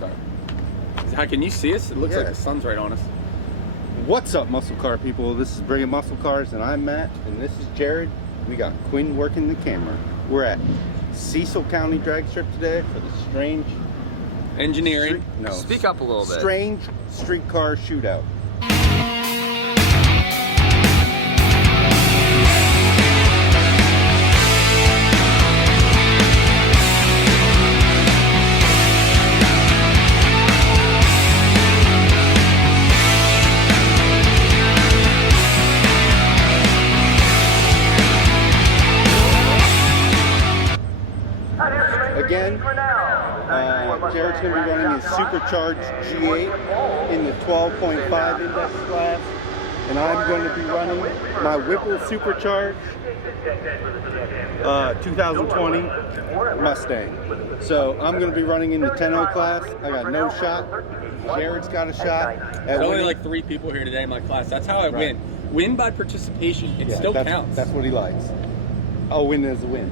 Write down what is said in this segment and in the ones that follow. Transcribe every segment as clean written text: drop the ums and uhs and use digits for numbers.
Sorry. How can you see us? It looks like the sun's right on us. What's up, muscle car people? This is Brilliant Muscle Cars, and I'm Matt, and this is Jared. We got Quinn working the camera. We're at Cecil County Drag Strip today for the strange engineering. Speak up a little bit. Strange streetcar shootout. Again, Jared's going to be running his Supercharged G8 in the 12.5 index class, and I'm going to be running my Whipple Supercharged 2020 Mustang. So I'm going to be running in the 10.0 class. I got no shot. Jared's got a shot. There's only like 3 people here today in my class. That's how I win. Win by participation. It still counts. That's what he likes. A win is a win.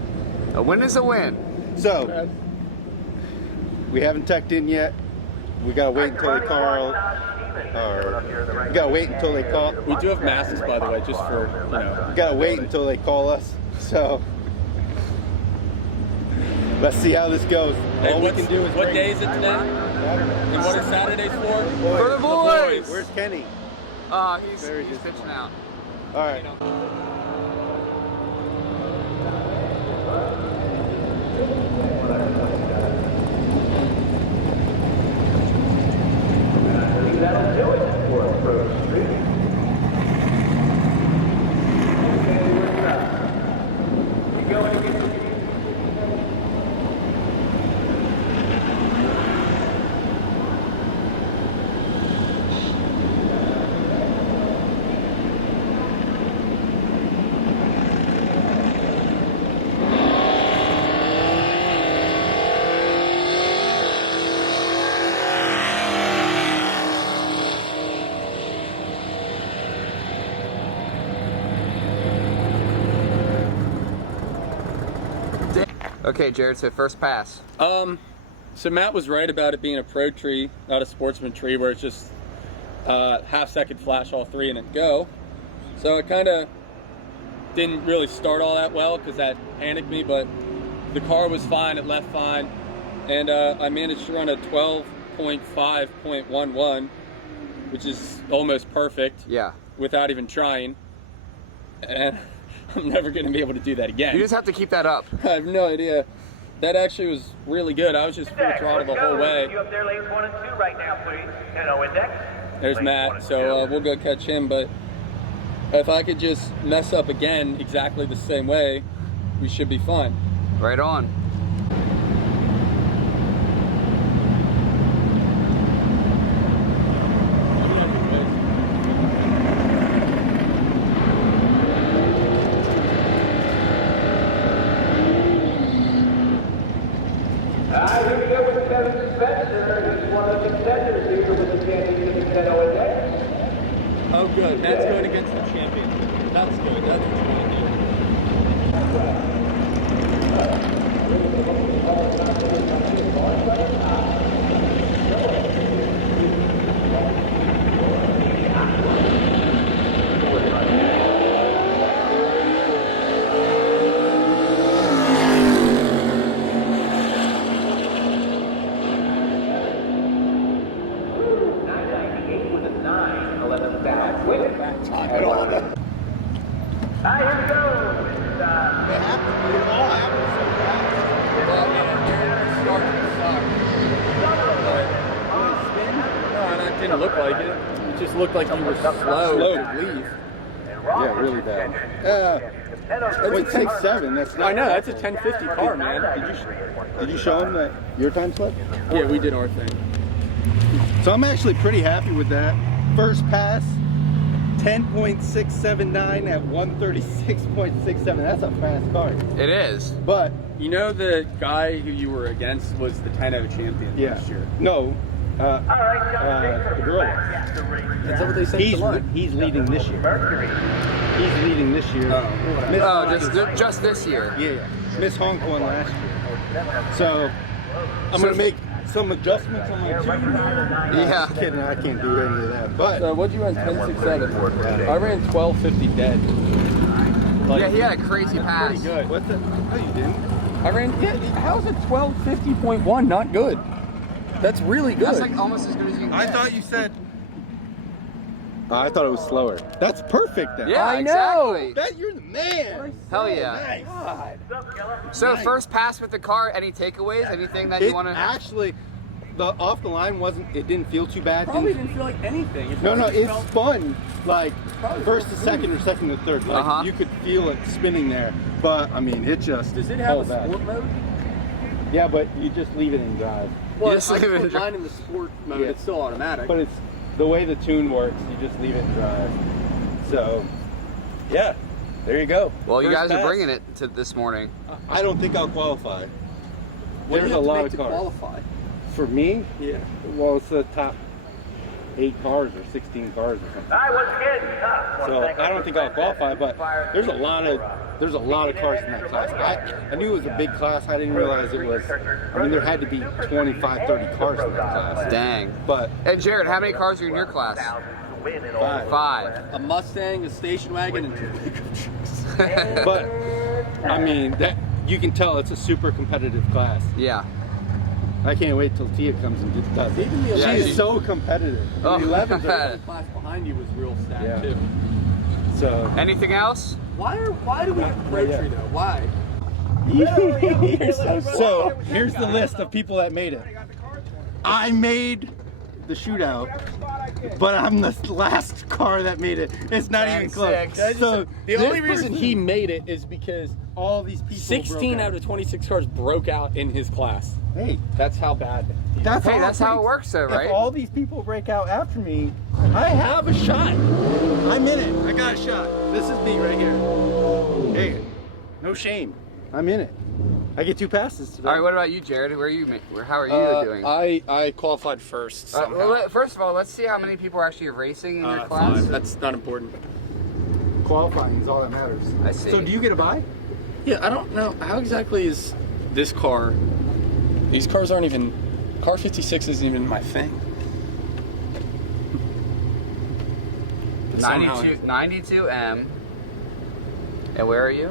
A win is a win. So, we haven't teched in yet. We gotta wait until they call. We gotta wait until they call. We do have masses, by the way, just for, you know. We gotta wait until they call us. So, let's see how this goes. Hey, all we can do is. What day is it today? Saturday. And what is Saturdays for? For the boys! Where's Kenny? He's pitching out. All right. That'll do it for Approach Street. You going to get Okay, Jared, so first pass. So Matt was right about it being a pro tree, not a sportsman tree, where it's just half-second flash all 3 and then go. So it kind of didn't really start all that well because that panicked me, but the car was fine, it left fine, and I managed to run a 12.5.11, which is almost perfect. Yeah. Without even trying, and I'm never going to be able to do that again. You just have to keep that up. I have no idea. That actually was really good. I was just full throttle the whole way. You up there, lanes 1 and 2 right now, please. 10-0 index. There's Matt, so we'll go catch him. But if I could just mess up again exactly the same way, we should be fine. Right on. Here we go with Kevin Spencer. He's one of the contenders here with the championship in 10-0 index. Oh, good. That's going against the champion. That's good. That's what you want didn't look like it. It just looked like you were slow to leave. Yeah, really bad. Wait, 6.7. That's not. I know, that's a 1050 car, man. Did you show him that your time slip? Yeah, we did our thing. So I'm actually pretty happy with that. First pass, 10.679 at 136.67. That's a fast car. It is. But you know the guy who you were against was the 10-0 champion last year. No. The girl. That's what they said. He's leading this year. He's leading this year. Just this year. Yeah. Miss Hong Kong last year. So I'm gonna make some adjustments on my tune here. Yeah. Just kidding, I can't do any of that. But So what'd you run? 10.67. I ran 12.50 dead. Like, Yeah, he had a crazy pass. pretty good. what the? No, you didn't. I ran. Yeah, how's it 12.50.1 not good? That's really good. That's like almost as good as you can I get. thought you said. I thought it was slower. That's perfect then. Yeah, I know. exactly. That you're the man. Hell yeah. Nice. So Nice. first pass with the car, any takeaways? Anything that you It want to... actually, the off the line wasn't. It didn't feel too bad. Probably didn't feel like anything. It No, probably it's felt- fun. Like Probably first to felt second or second to third. Like you could feel it spinning there. But I mean, it just. Does it have a held back. sport mode? Yeah, but you just leave it in drive. Well, just I leave it in put drive. mine in the sport mode. Yeah. It's still automatic. But it's the way the tune works. You just leave it in drive. So, yeah, there you go. Well, you First guys are pass. bringing it to this morning. I don't think I'll qualify. What do There's you a have to lot make of to cars. qualify? For me, Yeah. well, it's the top 8 cars or 16 cars or something. I was kidding. So I don't think I'll qualify, but there's a lot of cars in that class. I knew it was a big class. I didn't realize it was. I mean, there had to be 25, 30 cars in that class. Dang. But And Jared, how many cars are in your class? 5. 5. A Mustang, a station wagon, and 2 pickup trucks. But I mean, that you can tell it's a super competitive class. Yeah. I can't wait till Tia comes and does it. Even the Yeah, She's she- so competitive. Oh. The 11s are, The class behind you was real stacked Yeah. too. so. Anything else? Why do we have pro Yeah. tree though? Why? So here's the list of people that made it. I made the shootout, but I'm the last car that made it. It's not even close. So The only this reason person- he made it is because all these people 16 broke out of 26 cars broke out in his class. Hey, That's how bad. that's Hey, all that's how it takes. works though, right? If all these people break out after me, I have a shot. I'm in it. I got a shot. This is me right here. Hey, no shame. I'm in it. I get 2 passes today. All right, what about you, Jared? How are you doing? I qualified first. First of all, let's see how many people are actually racing in your class. 5. That's not important. Qualifying is all that matters. I see. So do you get a bye? Yeah, I don't know. How exactly is this car? These cars aren't even. Car 56 isn't even my thing. But somehow- 92M. And where are you?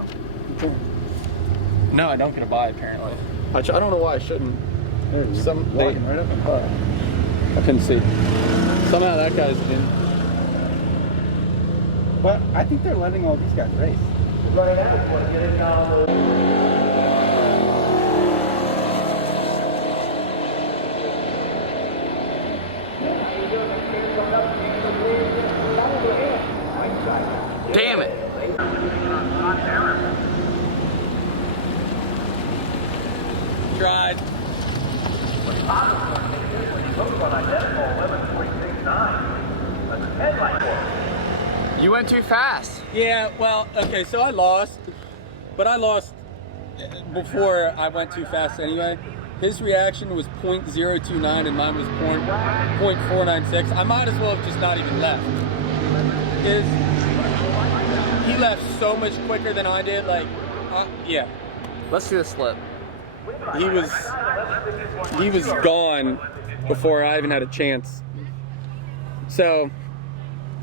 No, I don't get a buy apparently. I don't know why I shouldn't. There's Walking right up above. I couldn't see. Somehow that guy's in. But I think they're letting all these guys race. Damn it. Tried. You went too fast. Yeah, well, okay, so I lost. But I lost before I went too fast anyway. His reaction was 0.029 and mine was 0.496. I might as well have just not even left. He left so much quicker than I did, like, yeah. Let's see the slip. He was gone before I even had a chance. So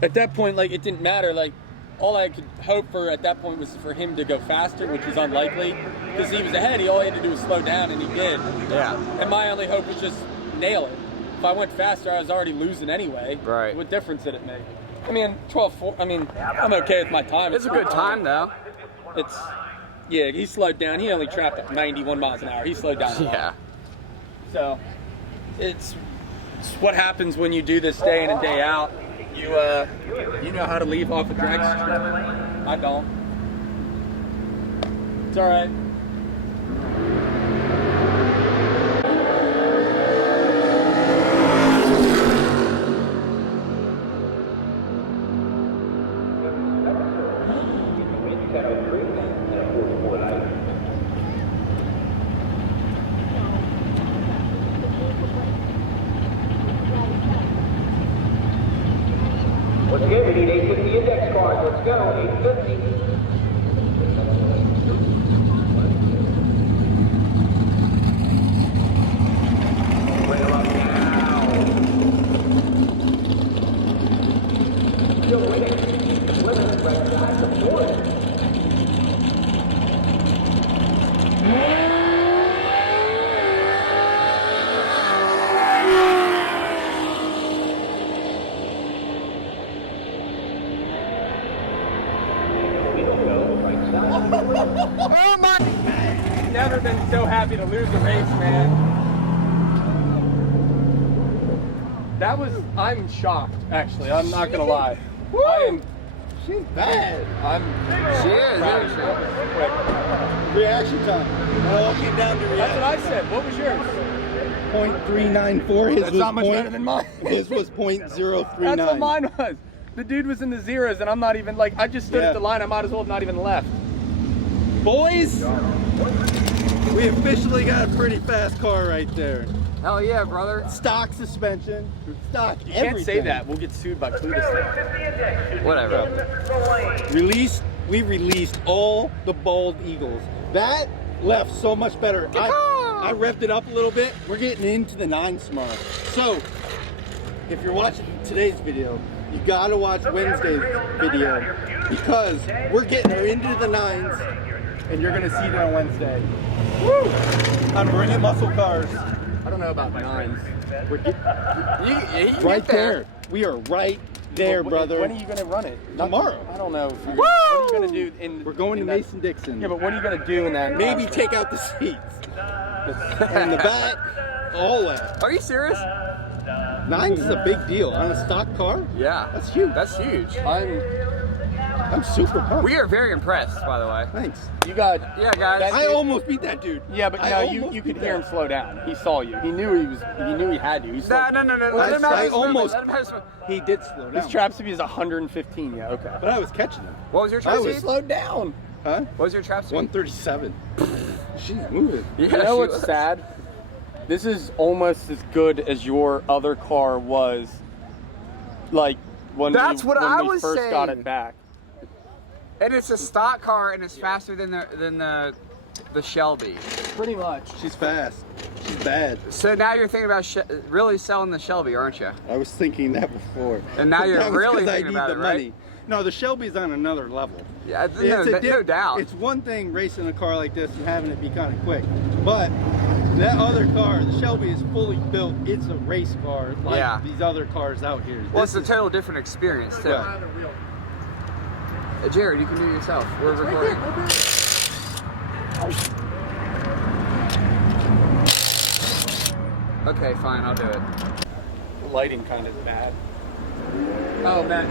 at that point, like, it didn't matter. Like, all I could hope for at that point was for him to go faster, which is unlikely because he was ahead. All he had to do was slow down, and he did. Yeah. And my only hope was just nail it. If I went faster, I was already losing anyway. Right. What difference did it make? I mean, 12.4. I mean, I'm okay with my time. It's a good time though. It's, yeah, he slowed down. He only trapped at 91 miles an hour. He slowed down a lot. Yeah. So it's what happens when you do this day in and day out. You know how to leave off a drag strip. I don't. It's all right. Once again, we need 850 index cards. Let's go, 850. Oh my! Never been so happy to lose a race, man. That was, I'm shocked, actually. I'm not gonna lie. I am. She's bad. She is. proud of Isn't her. Quick. Reaction time. It all came down to That's reaction. what I said. What was yours? 0.394. His That's was not much better than mine. His was 0.039. That's what mine was. The dude was in the zeros, and I'm not even like. I just stood Yeah. at the line. I might as well have not even left. Boys, we officially got a pretty fast car right there. Hell yeah, brother. Stock suspension, stock You everything. can't say that. We'll get sued by Cletus. Whatever. We released all the bald eagles. That left so much better. I revved it up a little bit. We're getting into the 9s tomorrow. So, if you're watching today's video, you gotta watch Wednesday's video because we're getting her into the 9s, and you're gonna see it on Wednesday. Woo! On Bringing Muscle Cars. I don't know about 9s. We're You right get there. there. We are right there, brother. When are you gonna run it? Tomorrow. I don't know. If you're what are you gonna do in? We're going to in that- Mason-Dixon. Yeah, but what are you gonna do in that? Maybe take out the seats. And the back, all that. Are you serious? 9s is a big deal on a stock car. Yeah. That's huge. That's huge. I'm super pumped. We are very impressed, by the way. Thanks. You got. Yeah, guys. That I dude- almost beat that dude. Yeah, but I no, almost you could beat hear him that. slow down. He saw you. He knew he was. He knew he had to. He was No. like, Let him have I his moment. almost- Let him have his moment. He did slow down. His trap speed is 115. Yeah, okay. But I was catching him. What was your I trap was speed? Slowed down. Huh? What was your trap speed? 137. She's moving. Yeah, You know she what's was. sad? This is almost as good as your other car was. Like when That's we, what when I we was first got saying. it back. And it's a stock car, and it's faster than the Shelby. Pretty much. She's fast. She's bad. So now you're thinking about really selling the Shelby, aren't you? I was thinking that before. And now you're That was really 'cause I thinking need about the it, right? money. No, the Shelby's on another level. Yeah, It's no doubt. It's one thing racing a car like this and having it be kind of quick, but that other car, the Shelby, is fully built. It's a race car, like Yeah. these other cars out here. Well, This it's a total different experience too. Right. Jared, you can do it yourself. We're recording. Okay, fine, I'll do it. The lighting kind of bad. Oh man.